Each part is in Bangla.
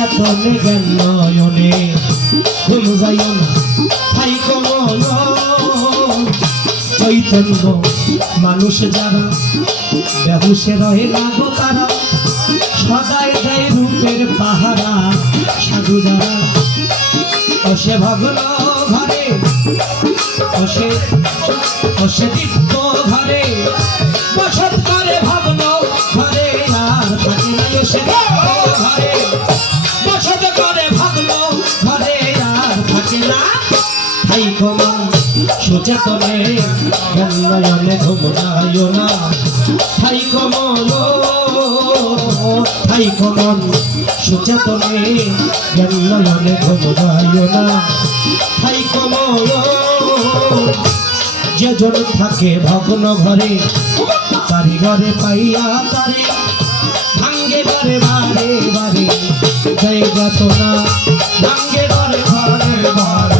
সুচেতনে জ্ঞান নয়নে। ঘুম যাইও না কমল। চৈতন্য মানুষ যারা বেহুসে রহে লাগো তারা, সদাই দেয় রূপের পাহারা, সাধু যারা। অসে ভগ্ন ঘরে অসে অসে দীপ্ত ঘরে, বসত করে ভগ্ন ঘরে, আর থাকে না সুচেতনে সুচেতনে গঙ্গয়নে ঘুমনায় থাকে ভগ্ন ঘরে, তারি ঘরে পাইয়া তারে, ভাঙ্গে ঘরে বারে বারে জায়গা তো না ভাঙ্গে ঘরে বারে।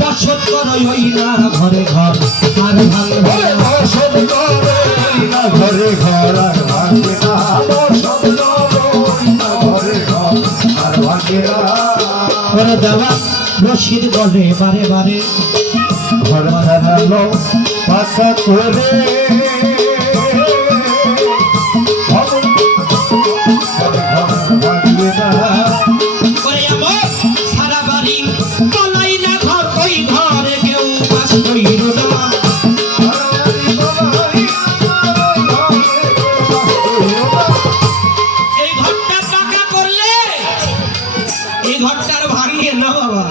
বসত করো ওই না ঘরে ঘর আর ভাঙবে বসত করে না ঘরে ঘর আর ভাঙে না। বসত করে না ঘরে ঘর আর ভাঙে না। ওরে দেওয়ান রশিদ বলে বারে বারে। ঘর খানালো পাকা করে ঘরটা আর ভাঙে না বাবা।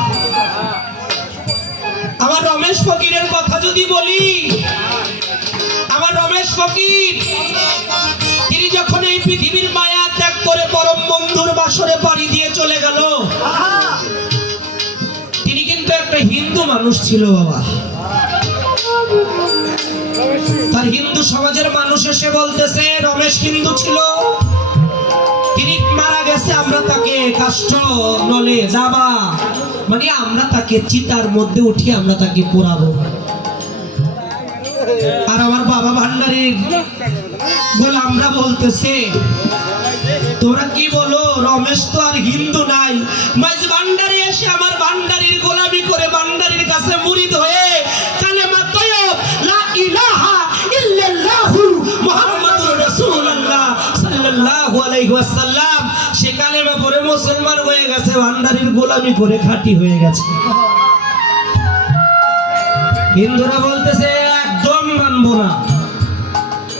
আমার রমেশ ফকিরের কথা যদি বলি, আমার রমেশ ফকির, তিনি যখন এই পৃথিবীর মায়া ত্যাগ করে পরম বন্ধুর বাসরে পাড়ি দিয়ে চলে গেল, তিনি কিন্তু একটা হিন্দু মানুষ ছিল বাবা। তার হিন্দু সমাজের মানুষ এসে বলতেছে, রমেশ হিন্দু ছিল। তিনি মারা গেছে, আমরা তাকে কাষ্ঠ নলে দাবা মানে আমরা তাকে চিতার মধ্যে উঠিয়ে আমরা তাকে পোড়াবো। আর আমার বাবা ভান্ডারীর বলে, আমরা বলতেছে, তোমরা কি বলো, রমেশ তো আর হিন্দু নাই। মাঝ ভান্ডারি এসে আমার ভান্ডারির গোলামি করে গেছে ভান্ডারির গোলামি করে খাঁটি হয়ে গেছে। হিন্দুরা বলতেছে একদম মানবো না।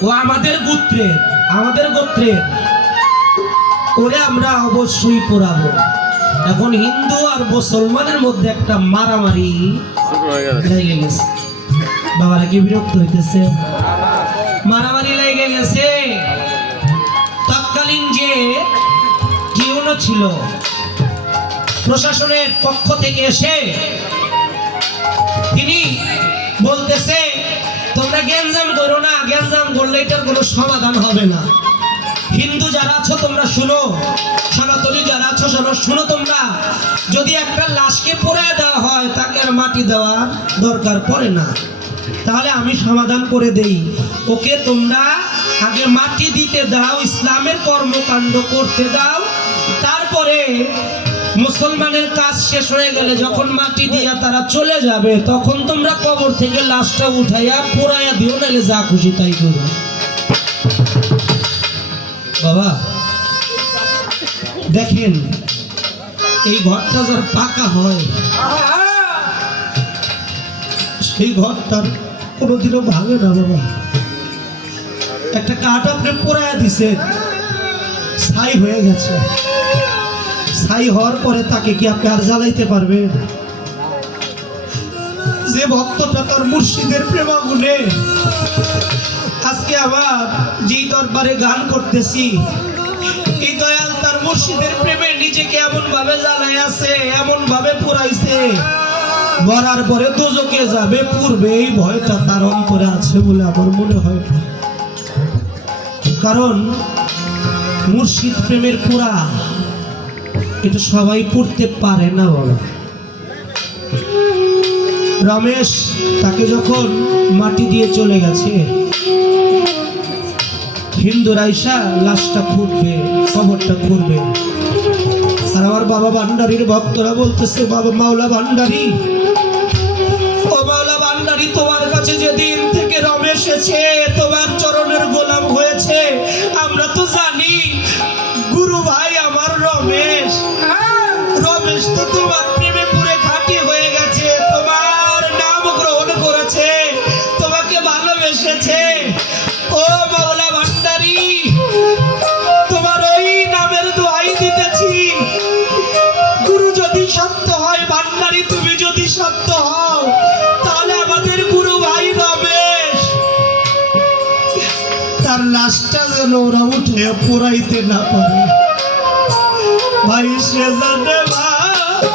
ও আমাদের গোত্রের আমাদের গোত্রের ওরে আমরা অবশ্যই পড়াবো। এখন হিন্দু আর মুসলমানের মধ্যে একটা মারামারি লেগে গেছে। বাবারা কি বিরক্ত হইতেছে? মারামারি লেগে গেছে। তৎকালীন যে কিউনো ছিল প্রশাসনের পক্ষ থেকে এসে তিনি বলতেছে, তোমরা গ্যাঞ্জাম করো না, গ্যাঞ্জাম করলে এটার কোনো সমাধান হবে না। হিন্দু যারা আছো তোমরা শুনো, সনাতনী যারা আছো শোনো শুনো তোমরা। যদি একটা লাশকে পোড়ায় দেওয়া হয়, তাকে আর মাটি দেওয়ার দরকার পড়ে না। তাহলে আমি সমাধান করে দেই। ওকে তোমরা আগে মাটি দিতে দাও, ইসলামের কর্মকাণ্ড করতে দাও, তারপরে মুসলমানের কাজ শেষ হয়ে গেলে যখন মাটি দিয়া তারা চলে যাবে, তখন তোমরা কবর থেকে লাশটা উঠাইয়া পোড়াইয়া দিও, নাহলে যা খুশি তাই করো। বাবা, দেখেন, এই ঘরটা যার পাকা হয়, সেই ঘরটার কোনোদিনও ভাঙে না বাবা। একটা কাঠ আপনি পোড়ায় দিছে ছাই হয়ে গেছে। ছাই হওয়ার পরে তাকে কি আপনি আর জ্বালাইতে পারবেন? যে ভক্তটা তার মুর্শিদের প্রেমাগুনে আজকে আবার যেই দরবারে গান করতেছি, এই দয়াল তার মুর্শিদের প্রেমে নিজেকে এমন ভাবে জ্বালাই আছে এমন ভাবে পুরাইছে। মরার পরে দুজকে যাবে, পূর্বে এই ভয়টা তার অন্তরে আছে বলে আমার মনে হয় কারণ মুর্শিদ প্রেমের পুরা এটা সবাই পড়তে পারে না বাবা। রমেশ তাকে যখন মাটি দিয়ে চলে গেছে হিন্দু রাইসা লাশটা খুঁড়বে, কবরটা খুঁড়বে। আর আমার বাবা ভান্ডারির ভক্তরা বলতেছে, বাবা, মাওলা ভান্ডারি, ও মাওলা ভান্ডারি, তোমার কাছে যেদিন থেকে রমেশ এসে তোমার চরণের গোলাম হয়েছে। আমরা তো জানি লাশটা যেন ওরা উঠে পুরাইতে না পারে ভাই সে জানে ভাই